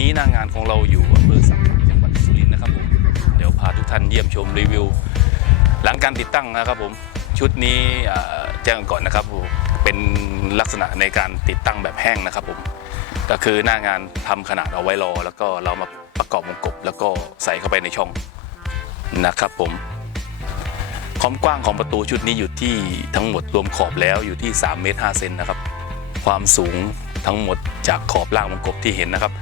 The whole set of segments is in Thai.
นี้หน้างงานของเราอยู่อำเภอสังขะจังหวัดสุรินทร์นะครับผมเดี๋ยวพาทุกท่านเยี่ยมชมรีวิว หลังการติดตั้งนะครับผมชุดนี้แจ้งก่อนนะครับผมเป็นลักษณะในการติดตั้งแบบแห้งนะครับผมก็คือหน้างานทำขนาดเอาไว้รอ แล้วก็เรามาประกอบวงกบแล้วก็ใส่เข้าไปในช่องนะครับผมความกว้างของประตูชุดนี้อยู่ที่ทั้งหมดรวมขอบแล้วอยู่ที่3เมตร5เซนนะครับ ความสูงทั้งหมดจากขอบล่างวงกบที่เห็นนะครับ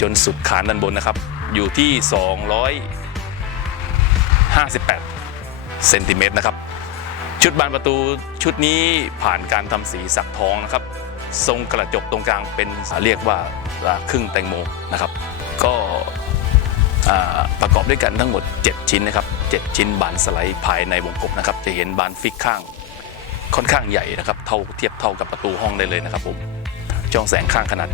จนสุดขานด้านบนนะครับ อยู่ที่ 258เซนติเมตรนะครับ ชุดบานประตูชุดนี้ผ่านการทำสีสักทองนะครับ ทรงกระจกตรงกลางเป็นเรียกว่าครึ่งแตงโมนะครับ ก็ประกอบด้วยกันทั้งหมด 7 ชิ้นนะครับ 7 ชิ้นบานสไลด์ภายในวงกบนะครับ จะเห็นบานฟิกข้างค่อนข้างใหญ่นะครับ เท่าเทียบเท่ากับประตูห้องได้เลยนะครับผมช่องแสงข้างขนาด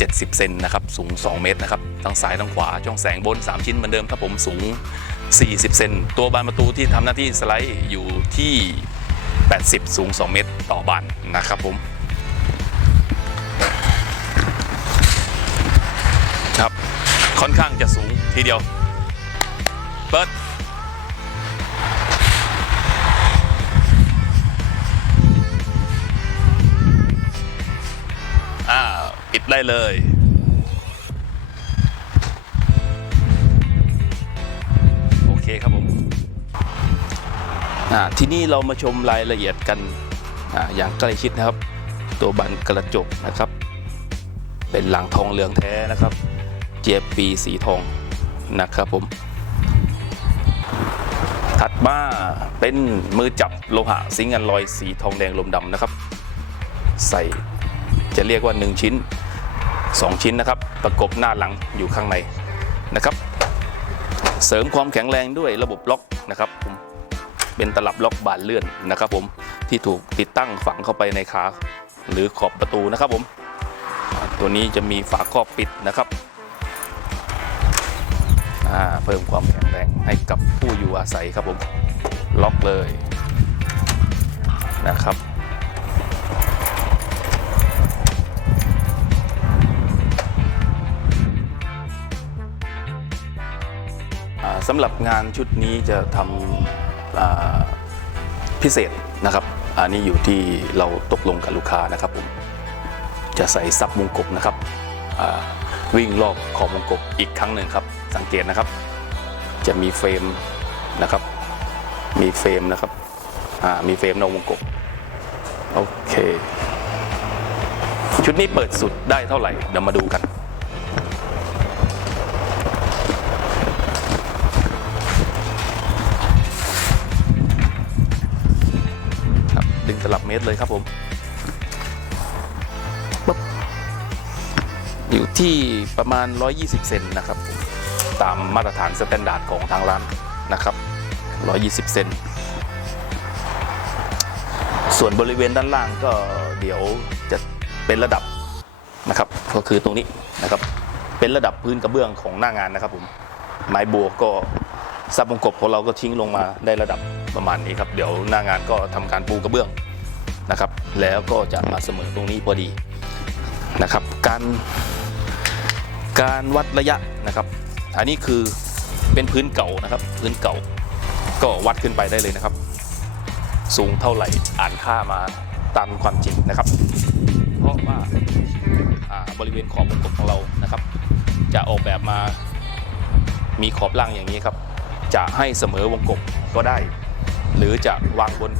70 เซนนะครับสูง 2 เมตรนะครับทั้งซ้ายทั้งขวาช่องแสงบน 3 ชิ้นเหมือนเดิมครับผมสูง 40 เซนตัวบานประตูที่ทำหน้าที่สไลด์อยู่ที่ 80 สูง 2 เมตรต่อบานนะครับผมครับค่อนข้างจะสูงทีเดียวเปิด ดได้เลย โอเคครับผมทีนี้เรามาชมรายละเอียดกันออย่างใกล้ชิดนะครับ ตัวบันกระจกนะครับ เป็นหลังทองเหลืองแท้นะครับเจปีสีทองนะครับผม ถัดมาเป็นมือจับโลหะสิงห์อันลอยสีทองแดงลมดำนะครับ ใส่จะเรียกว่า 1 ชิ้น 2 ชิ้นนะครับ ประกบหน้าหลังอยู่ข้างในนะครับ เสริมความแข็งแรงด้วยระบบล็อกนะครับผมเป็นตลับล็อกบานเลื่อนนะครับ ผมที่ถูกติดตั้งฝังเข้าไปในขาหรือขอบประตูนะครับผม ตัวนี้จะมีฝาครอบปิดนะครับเพิ่มความแข็งแรงให้กับผู้อยู่อาศัยครับผมล็อกเลยนะครับ สำหรับงานชุดนี้จะทำพิเศษนะครับ อันนี้อยู่ที่เราตกลงกับลูกค้านะครับผมจะใส่ซับวงกบนะครับวิ่งรอบขอบวงกบอีกครั้งหนึ่งครับ สังเกตนะครับ จะมีเฟรมนะครับ มีเฟรมนะครับมีเฟรมนอกวงกบโอเค ชุดนี้เปิดสุดได้เท่าไหร่เดี๋ยวมาดูกัน ตเลยครับผมปึ๊บอยู่ที่ประมาณ 120 เซนนะครับ ตามมาตรฐานสแตนดาร์ดของทางร้านนะครับ 120 เซนส่วนบริเวณด้านล่างก็เดี๋ยวจะเป็นระดับนะครับ ก็คือตรงนี้นะครับ เป็นระดับพื้นกระเบื้องของหน้างานนะครับผมไม้บัวก็ซับวงกบของเราก็ทิ้งลงมาได้ระดับประมาณนี้ครับ เดี๋ยวหน้างานก็ทำการปูกระเบื้อง นะครับ แล้วก็จะมาเสมอตรงนี้พอดีนะครับ การการวัดระยะนะครับ อันนี้คือเป็นพื้นเก่านะครับ พื้นเก่าก็วัดขึ้นไปได้เลยนะครับ สูงเท่าไหร่อ่านค่ามาตามความจริงนะครับ เพราะว่าอ่าบริเวณขอบวงกบของเรานะครับ จะออกแบบมามีขอบล่างอย่างนี้ครับ จะให้เสมอวงกบก็ได้ หรือจะวางบน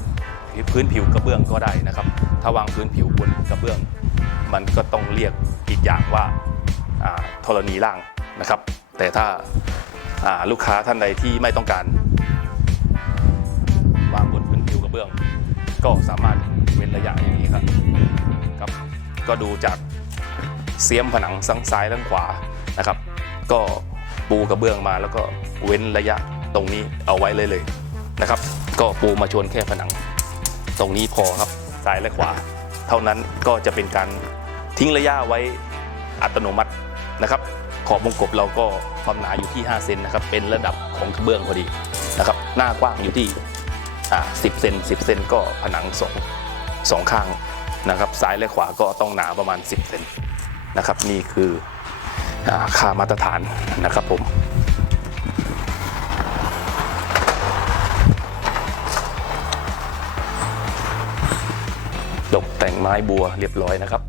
พื้นผิวกระเบื้องก็ได้นะครับ ถ้าวางพื้นผิวบนกระเบื้อง มันก็ต้องเรียกอีกอย่างว่าธรณีล่างนะครับ แต่ถ้าาลูกค้าท่านใดที่ไม่ต้องการวางบนพื้นผิวกระเบื้อง ก็สามารถเว้นระยะอย่างนี้ครับครับ ก็ดูจากเสียมผนังทั้งซ้ายทั้งขวานะครับ ก็ปูกระเบื้องมาแล้วก็เว้นระยะตรงนี้เอาไว้เลยเลยนะครับ ก็ปูมาชนแค่ผนัง ตรงนี้พอครับซ้ายและขวา เท่านั้นก็จะเป็นการทิ้งระยะไว้อัตโนมัตินะครับ ขอบวงกบเราก็ความหนาอยู่ที่ 5 เซนนะครับ เป็นระดับของกระเบื้องพอดีนะครับ หน้ากว้างอยู่ที่อ่า10 เซน10 เซนก็ผนังสองสองข้างนะครับ ซ้ายและขวาก็ต้องหนาประมาณ 10 เซนนะครับ นี่คืออค่ามาตรฐานนะครับผม แต่งไม้บัวเรียบร้อยนะครับ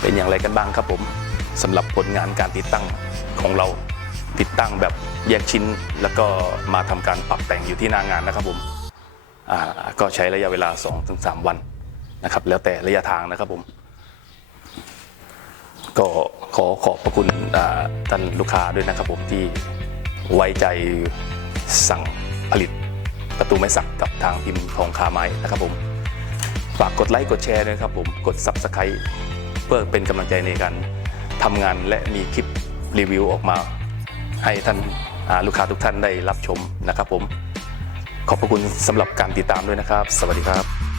เป็นอย่างไรกันบ้างครับผมสำหรับผลงานการติดตั้งของเราติดตั้งแบบแยกชิ้น แล้วก็มาทำการปรับแต่งอยู่ที่หน้างานนะครับผมก็ใช้ระยะเวลา 2-3 วันนะครับ แล้วแต่ระยะทางนะครับผม อขอบพระคุณท่านลูกค้าด้วยนะครับผมที่ไว้ใจสั่งผลิตประตูไม้สักกับทางพิมพ์ทองคาไม้นะครับผม ฝากกดไลค์กดแชร์ด้วยครับผมกด Subscribe เพื่อเป็นกำลังใจในการทำงานและมีคลิปรีวิวออกมา ให้ท่านลูกค้าทุกท่านได้รับชมนะครับผม ขอบพระคุณสำหรับการติดตามด้วยนะครับ สวัสดีครับ